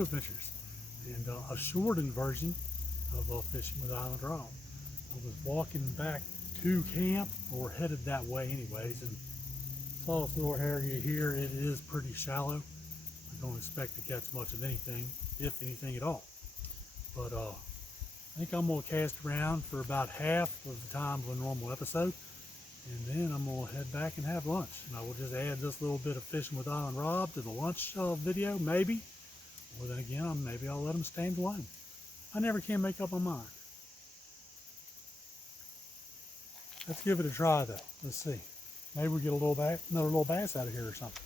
Canoe Adventures, and a shortened version of fishing with Island Rod. I was walking back to camp, or headed that way anyways, and saw this little area here. It is pretty shallow. I don't expect to catch much of anything, if anything at all. But I think I'm going to cast around for about half of the time of a normal episode, and then I'm going to head back and have lunch. And I will just add this little bit of fishing with Island Rob to the lunch video, maybe. Or then again, maybe I'll let them stand alone. I never can make up my mind. Let's give it a try though. Let's see. Maybe we get a little another little bass out of here or something.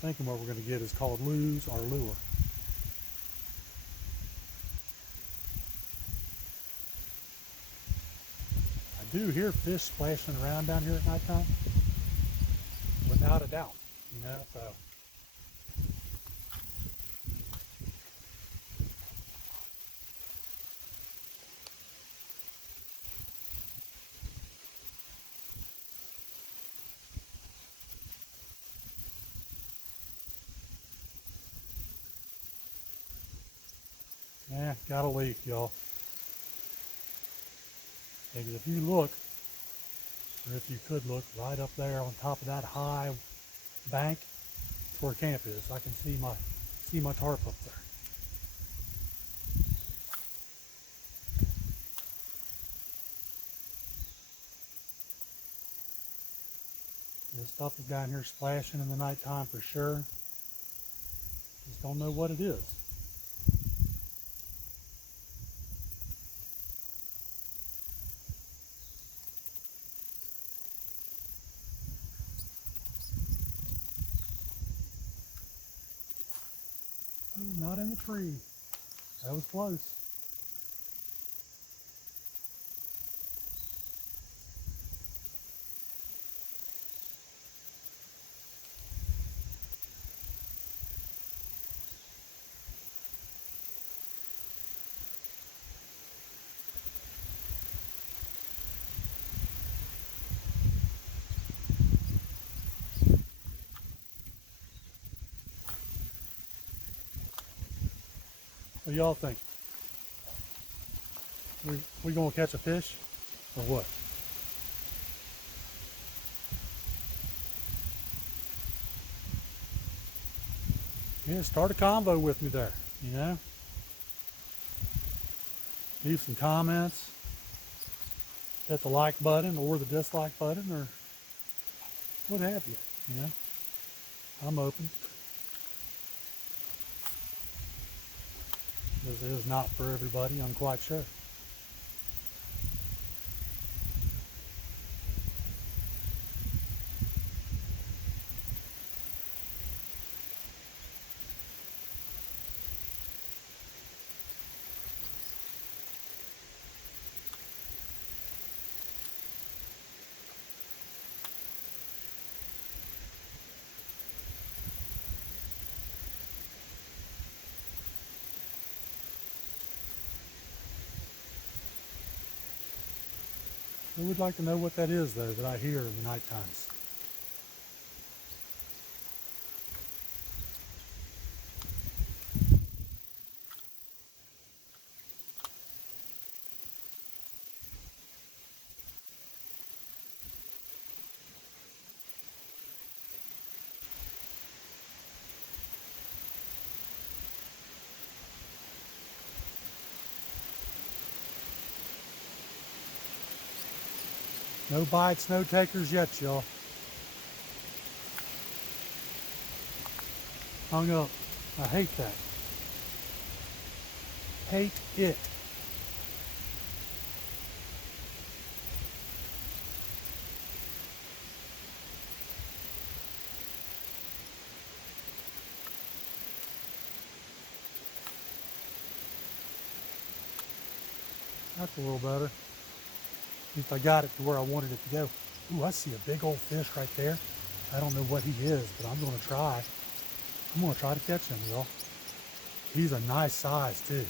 Thinking what we're going to get is called lose or lure. I do hear fish splashing around down here at nighttime, without a doubt, you know, so. Yeah, got a leak, y'all. Because if you look, or if you could look right up there on top of that high bank, that's where camp is. I can see my tarp up there. This stuff is down here splashing in the nighttime for sure. Just don't know what it is. Oh, not in the tree. That was close. What do y'all think? We gonna catch a fish or what? Yeah, start a convo with me there, you know? Leave some comments, hit the like button or the dislike button or what have you, you know? I'm open. This is not for everybody, I'm quite sure. Who would like to know what that is, though, that I hear in the night times? No bites, no takers yet, y'all. Hung up. I hate that. Hate it. That's a little better. At least I got it to where I wanted it to go. Ooh, I see a big old fish right there. I don't know what he is, but I'm going to try. I'm going to try to catch him, y'all. He's a nice size, too.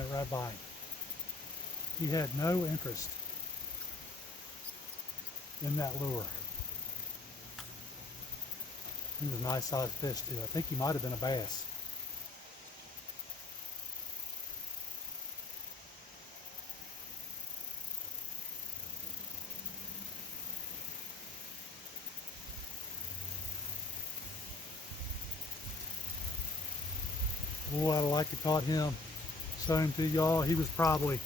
went right by him. He had no interest in that lure. He was a nice sized fish too. I think he might have been a bass. Oh, I'd like to caught him. Show him to y'all. He was probably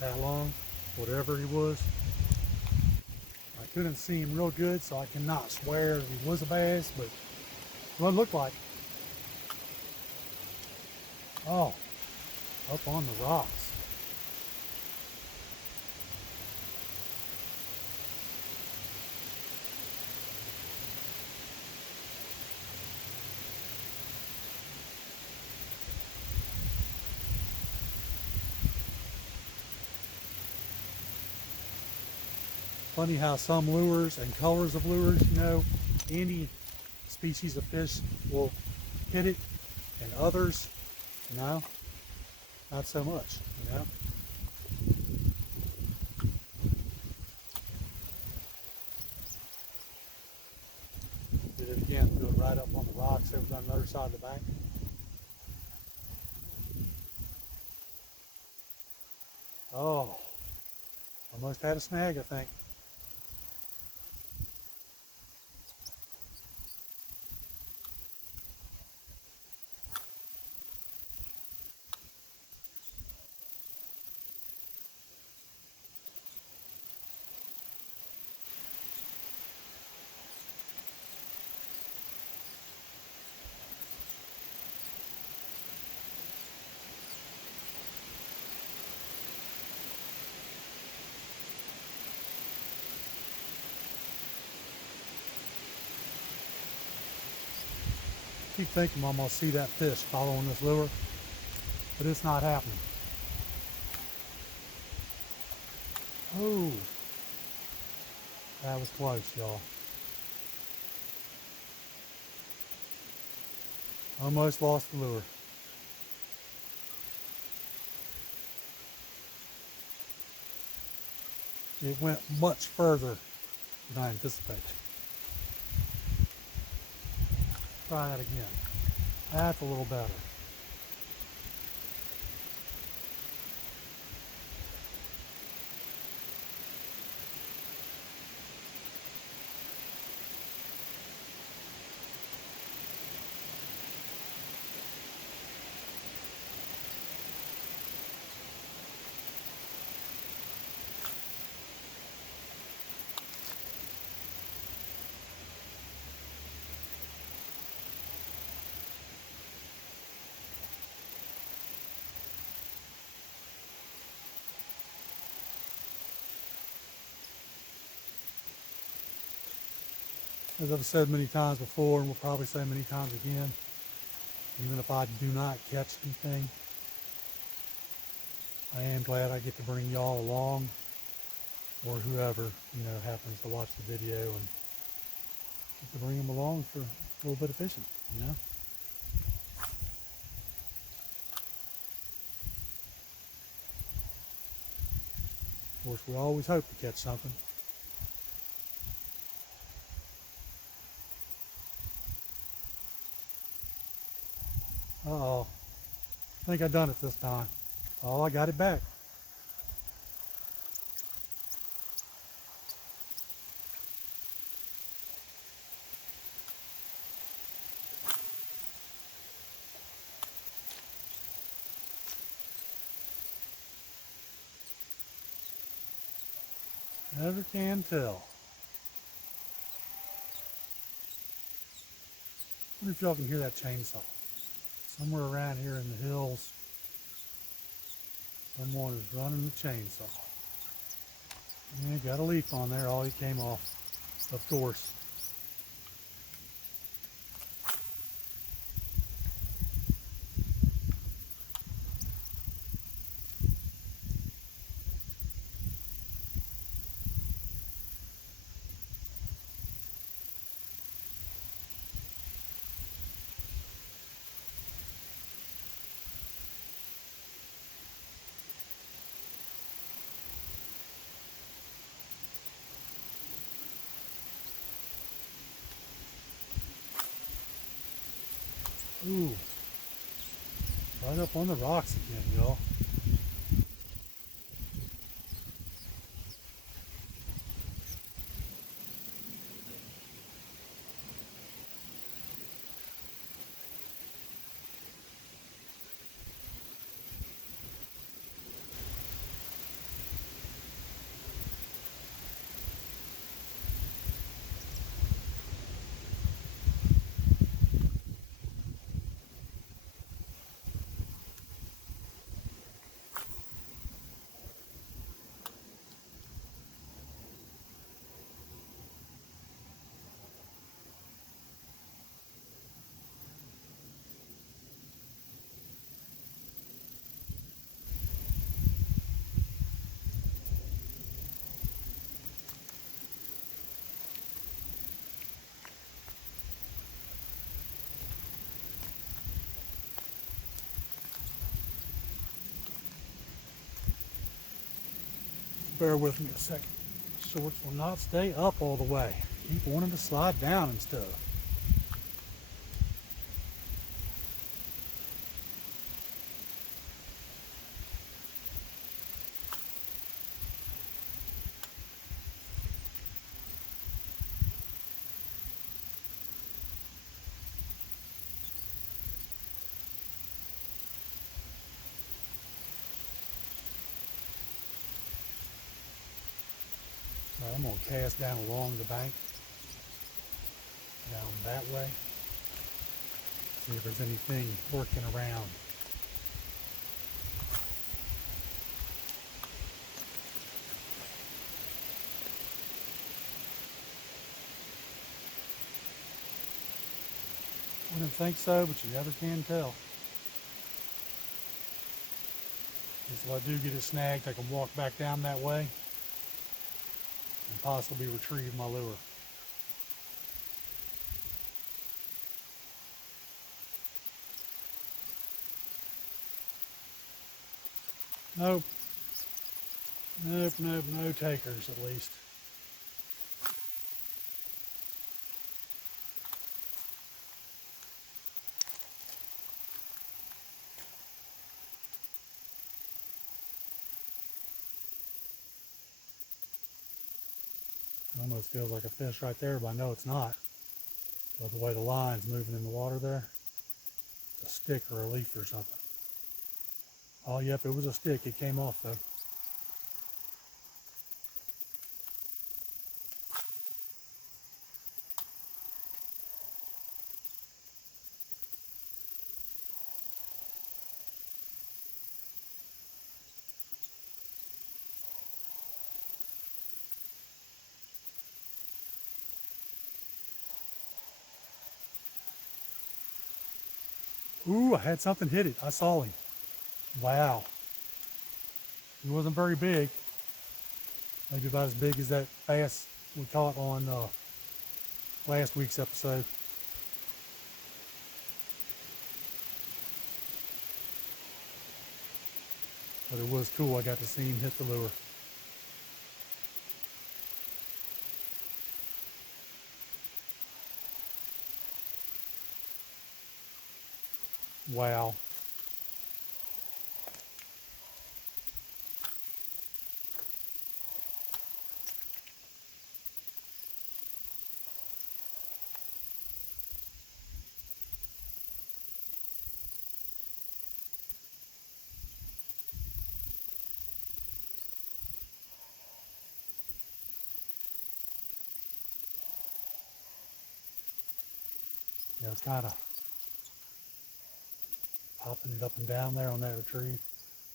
that long, whatever he was. I couldn't see him real good, so I cannot swear that he was a bass, but what it looked like. Oh, up on the rocks. Funny how some lures and colors of lures, you know, any species of fish will hit it, and others, you know, not so much, you know. Did it again, threw it right up on the rocks over on the other side of the bank. Oh, almost had a snag, I think. Keep thinking I'm gonna see that fish following this lure, but it's not happening. Oh, that was close, y'all. Almost lost the lure. It went much further than I anticipated. Try that again. That's a little better. As I've said many times before, and will probably say many times again, even if I do not catch anything, I am glad I get to bring y'all along, or whoever, you know, happens to watch the video, and get to bring them along for a little bit of fishing, you know. Of course, we always hope to catch something. Uh-oh. I think I done it this time. Oh, I got it back. Never can tell. I wonder if y'all can hear that chainsaw. Somewhere around here in the hills, someone is running the chainsaw. Yeah, got a leaf on there. Oh, he came off, of course. Ooh, right up on the rocks again, y'all. Bear with me a second. Shorts will not stay up all the way. Keep wanting to slide down and stuff. All right, I'm going to cast down along the bank, down that way. See if there's anything working around. I didn't think so, but you never can tell. If I do get it snagged, I can walk back down that way and possibly retrieve my lure. Nope. Nope, nope, no takers at least. It almost feels like a fish right there, but I know it's not. By the way the line's moving in the water there. It's a stick or a leaf or something. Oh, yep, it was a stick. It came off though. Ooh, I had something hit it. I saw him. Wow. He wasn't very big. Maybe about as big as that bass we caught on last week's episode. But it was cool. I got to see him hit the lure. Wow. Yeah, it's kind of popping it up and down there on that retrieve.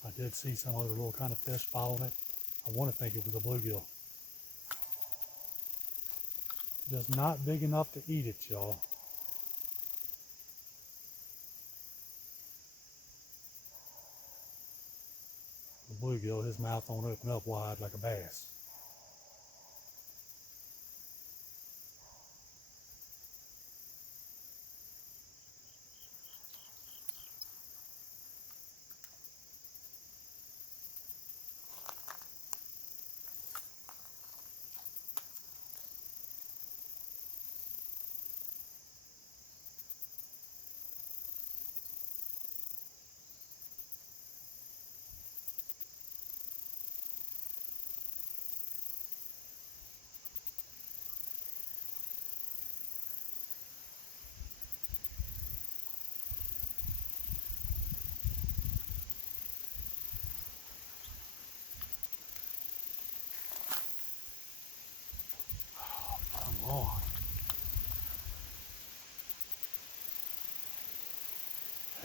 I did see some other little kind of fish following it. I want to think it was a bluegill. Just not big enough to eat it, y'all. The bluegill, his mouth won't open up wide like a bass.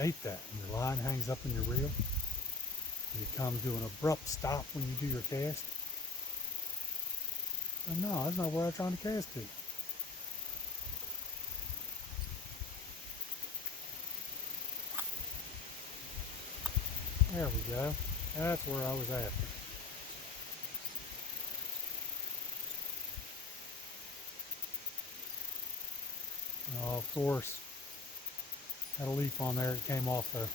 hate that. When your line hangs up in your reel and it comes to an abrupt stop when you do your cast. Oh, no, that's not where I'm trying to cast to. There we go. That's where I was after. Of course, had a leaf on there. It came off though.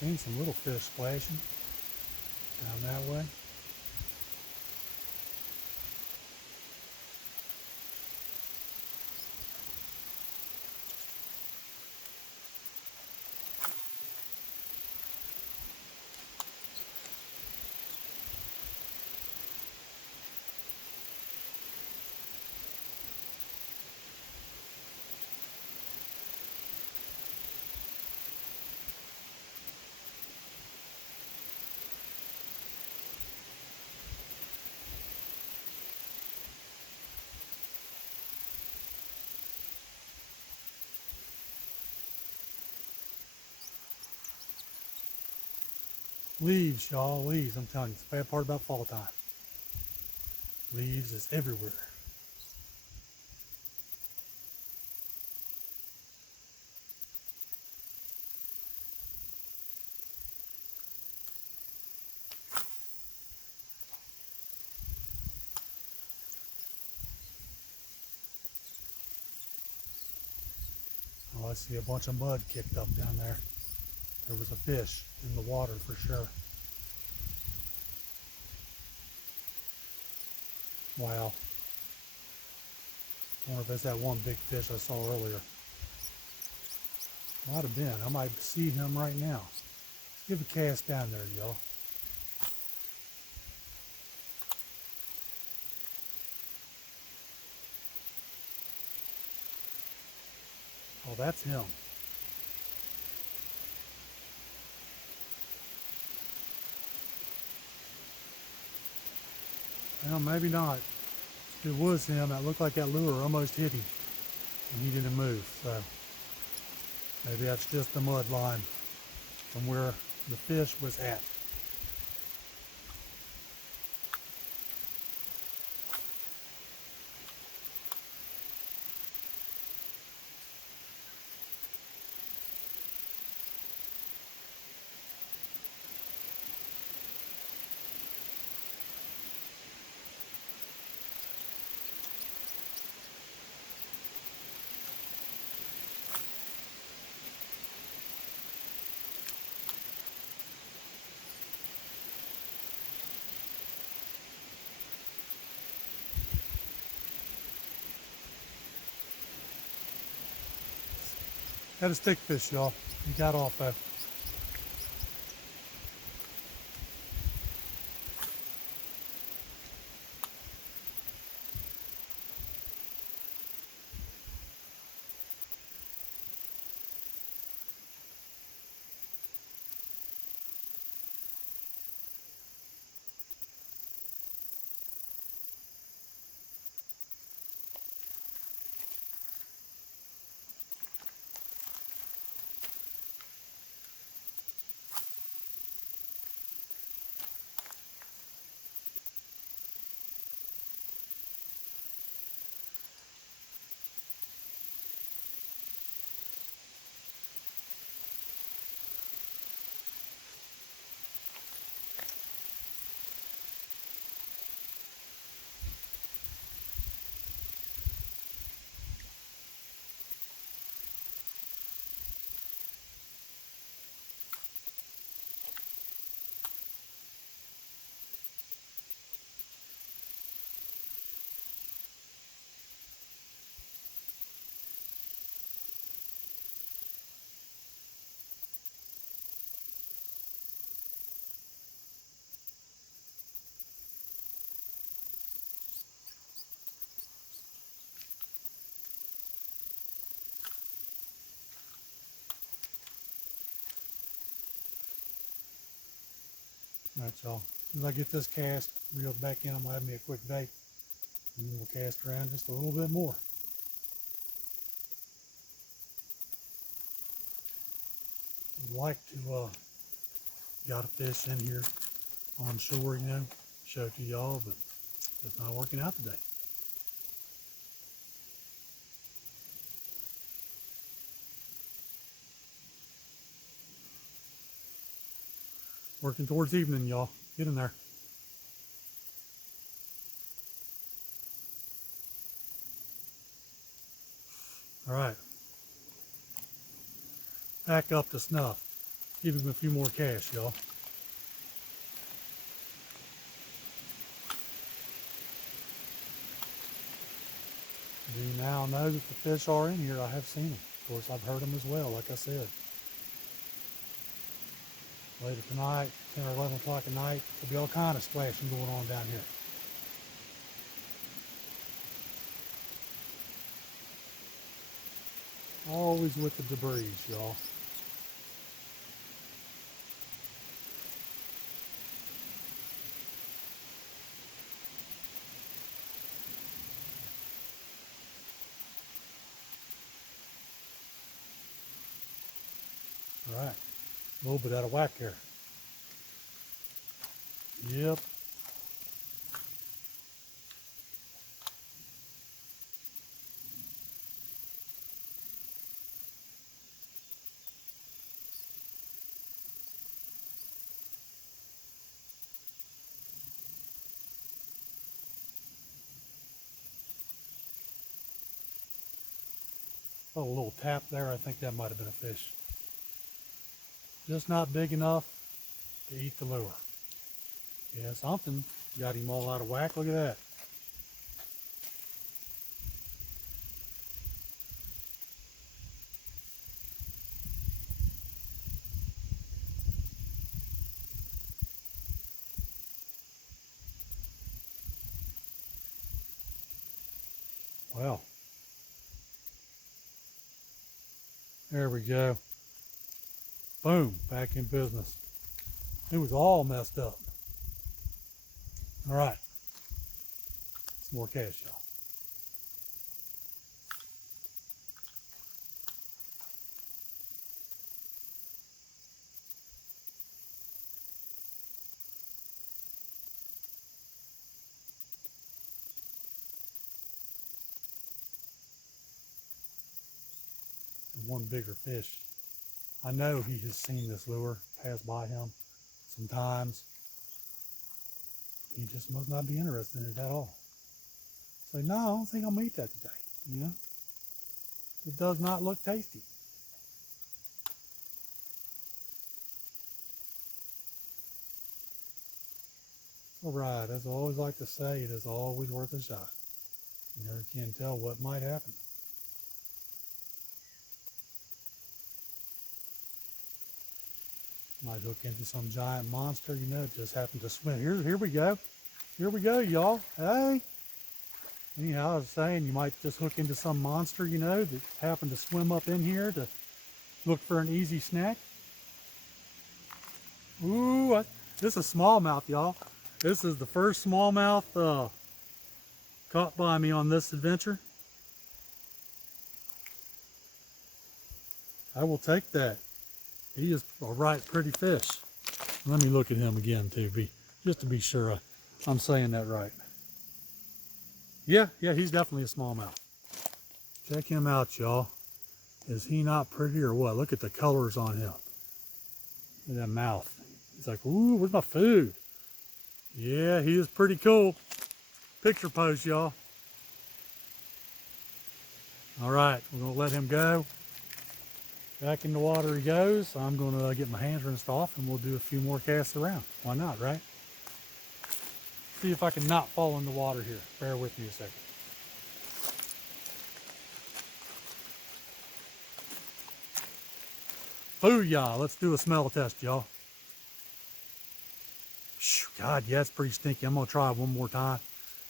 Seen some little fish splashing down that way. Leaves, y'all, leaves. I'm telling you, it's the bad part about fall time. Leaves is everywhere. Oh, I see a bunch of mud kicked up down there. There was a fish in the water for sure. Wow. I wonder if that's that one big fish I saw earlier. Might have been. I might see him right now. Let's give a cast down there, y'all. Oh, that's him. Well, maybe not. If it was him, it looked like that lure almost hit him, and he didn't move. So maybe that's just the mud line from where the fish was at. Had a stick fish, y'all. He got off though. All right, y'all. As soon as I get this cast reeled back in, I'm gonna have me a quick bait, and then we'll cast around just a little bit more. I'd like to got a fish in here on shore, you know, show it to y'all, but it's not working out today. Working towards evening, y'all. Get in there. All right. Back up to snuff. Give him a few more casts, y'all. Do you now know that the fish are in here? I have seen them. Of course, I've heard them as well, like I said. Later tonight, 10 or 11 o'clock at night, there'll be all kind of splashing going on down here. Always with the debris, y'all. All right, a little bit out of whack there. Yep. Oh, a little tap there. I think that might have been a fish. Just not big enough to eat the lure. Yeah, something got him all out of whack. Look at that. Well, there we go. Boom, back in business. It was all messed up. All right, some more cash, y'all. And one bigger fish. I know he has seen this lure pass by him sometimes. He just must not be interested in it at all. Say, no, I don't think I'll eat that today. You know, it does not look tasty. All right, as I always like to say, it is always worth a shot. You never can tell what might happen. Might hook into some giant monster, you know, it just happened to swim. Here we go. Here we go, y'all. Hey. Anyhow, I was saying you might just hook into some monster, you know, that happened to swim up in here to look for an easy snack. Ooh, this is smallmouth, y'all. This is the first smallmouth caught by me on this adventure. I will take that. He is a right pretty fish. Let me look at him again too, just to be sure I'm saying that right. Yeah, he's definitely a smallmouth. Check him out, y'all. Is he not pretty or what? Look at the colors on him. Look at that mouth. He's like, ooh, where's my food? Yeah, he is pretty cool. Picture pose, y'all. All right, we're gonna let him go. Back in the water he goes. I'm gonna get my hands rinsed off and we'll do a few more casts around. Why not, right? See if I can not fall in the water here. Bear with me a second. Booyah, let's do a smell test, y'all. God, yeah, it's pretty stinky. I'm gonna try it one more time.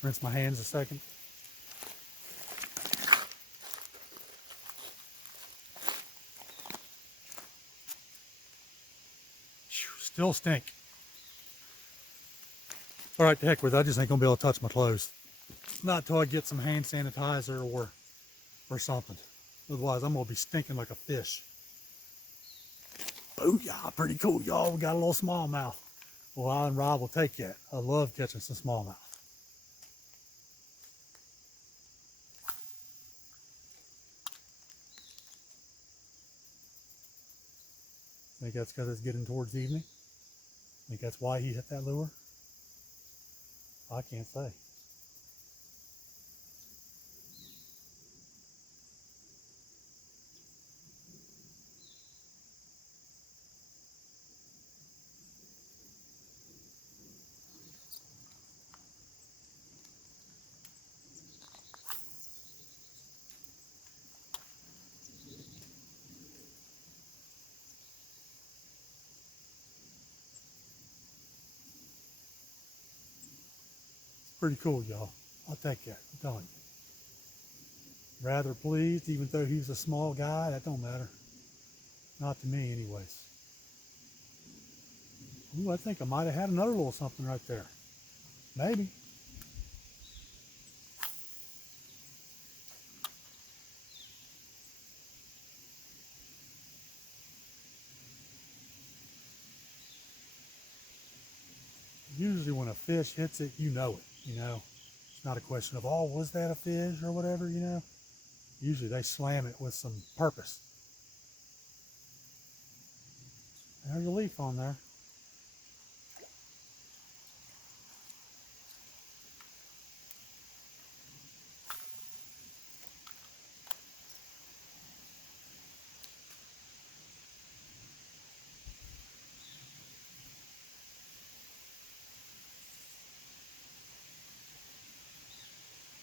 Rinse my hands a second. Still stink. All right, the heck with it. I just ain't gonna be able to touch my clothes. Not till I get some hand sanitizer or something. Otherwise, I'm gonna be stinking like a fish. Booyah, pretty cool, y'all. We got a little smallmouth. Well, I and Rob will take that. I love catching some smallmouth. Think that's because it's getting towards evening? Think that's why he hit that lure? I can't say. Pretty cool, y'all. I'll take that. I'm telling you. Rather pleased, even though he's a small guy, that don't matter. Not to me, anyways. Ooh, I think I might have had another little something right there. Maybe. Usually when a fish hits it, you know it, you know. It's not a question of, oh, was that a fish or whatever, you know. Usually they slam it with some purpose. There's a leaf on there.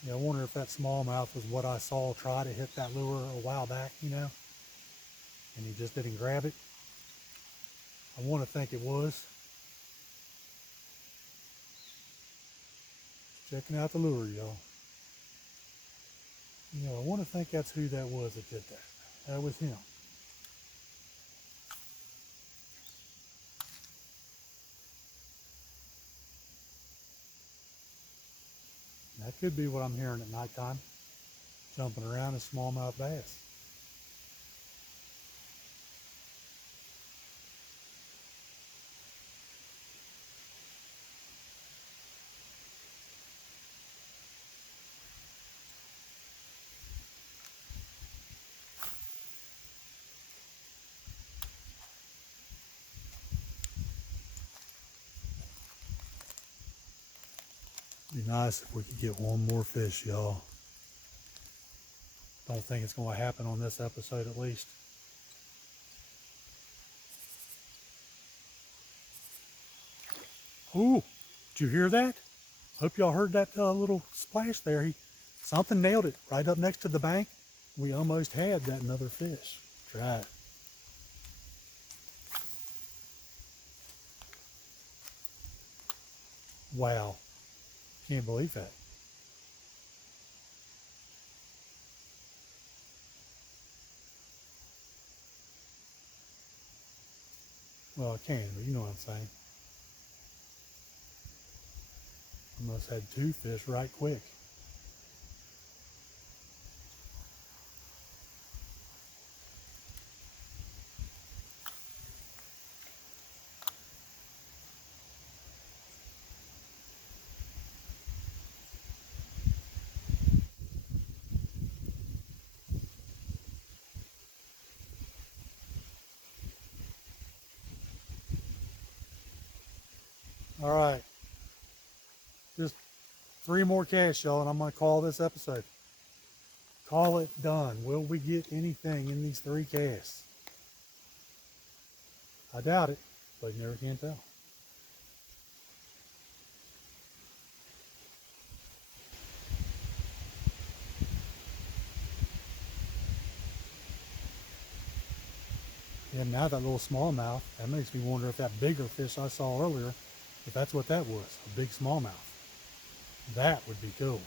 Yeah, I wonder if that smallmouth was what I saw try to hit that lure a while back, you know, and he just didn't grab it. I want to think it was. Checking out the lure, y'all. You know, I want to think that's who that was that did that. That was him. That could be what I'm hearing at nighttime, jumping around as smallmouth bass. Be nice if we could get one more fish, y'all. Don't think it's going to happen on this episode at least. Ooh, did you hear that? Hope y'all heard that little splash there. Something nailed it right up next to the bank. We almost had that another fish. Try it. Wow. Can't believe that. Well, I can, but you know what I'm saying. Almost had two fish right quick. All right. Just 3 more casts, y'all, and I'm going to call this episode. Call it done. Will we get anything in these 3 casts? I doubt it, but you never can tell. Yeah, now that little smallmouth, that makes me wonder if that bigger fish I saw earlier, if that's what that was, a big smallmouth. That would be cool.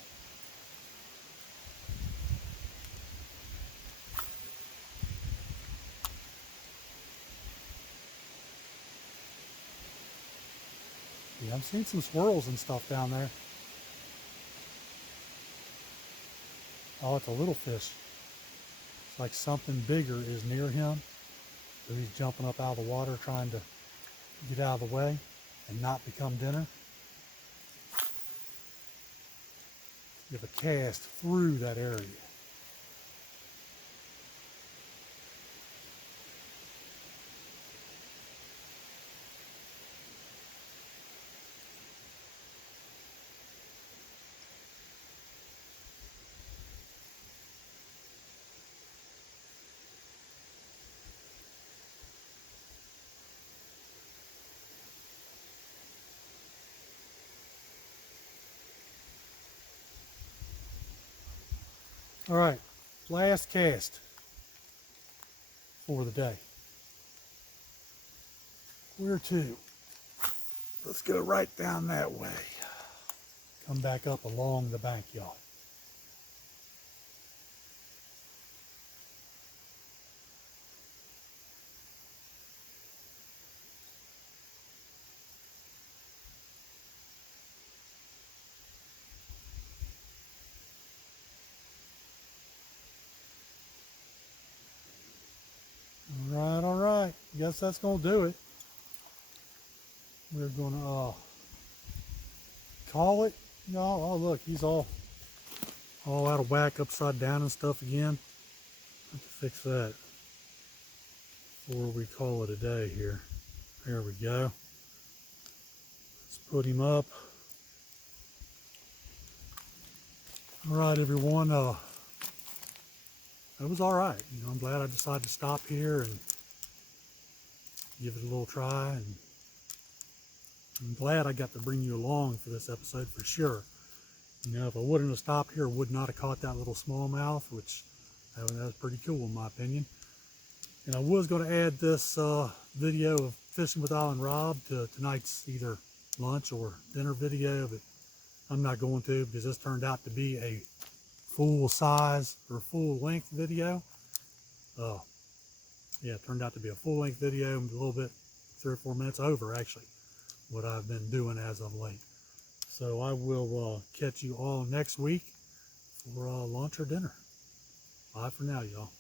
Yeah, I'm seeing some squirrels and stuff down there. Oh, it's a little fish. It's like something bigger is near him. So he's jumping up out of the water trying to get out of the way and not become dinner. You have a cast through that area. All right, last cast for the day. Where to? Let's go right down that way. Come back up along the bank, y'all. All right. Guess that's gonna do it. We're gonna call it, y'all. Oh look, he's all out of whack, upside down and stuff again. I have to fix that before we call it a day here. There we go. Let's put him up. All right, everyone. It was all right. You know, I'm glad I decided to stop here and give it a little try, and I'm glad I got to bring you along for this episode for sure. You know, if I wouldn't have stopped here, I would not have caught that little smallmouth, which that was pretty cool in my opinion. And I was going to add this video of fishing with Island Rob to tonight's either lunch or dinner video, but I'm not going to because this turned out to be a full size or full length video. Yeah, it turned out to be a full length video, a little bit 3 or 4 minutes over actually what I've been doing as of late. So I will catch you all next week for lunch or dinner. Bye for now, y'all.